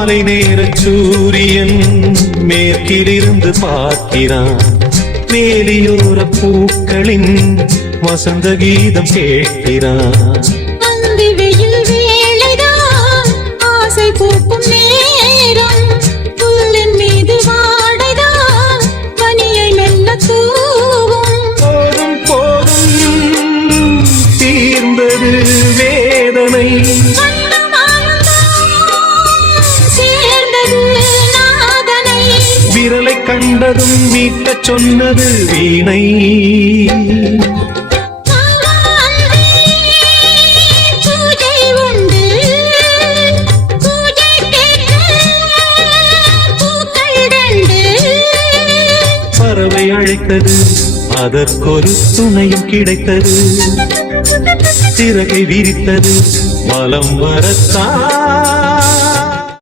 மாலை நேர சூரியன் மேற்கிலிருந்து பார்க்கிறான். வேலியோர பூக்களின் வசந்த கீதம் கேட்கிறான். அந்தி வெயில் வேளைதான் ஆசை பூக்கும் நேரம். புல்லின் மீது வாடைதான் பனியை மெல்ல தூவும். போதும் போதும் தீர்ந்தது வேதனை. விரலை கண்டதும் மீட்டச் சொன்னது வீணை. பறவை அழைத்தது, அதற்கொரு துணையும் கிடைத்தது. சிறகை விரித்தது, வலம் வரத்தான்.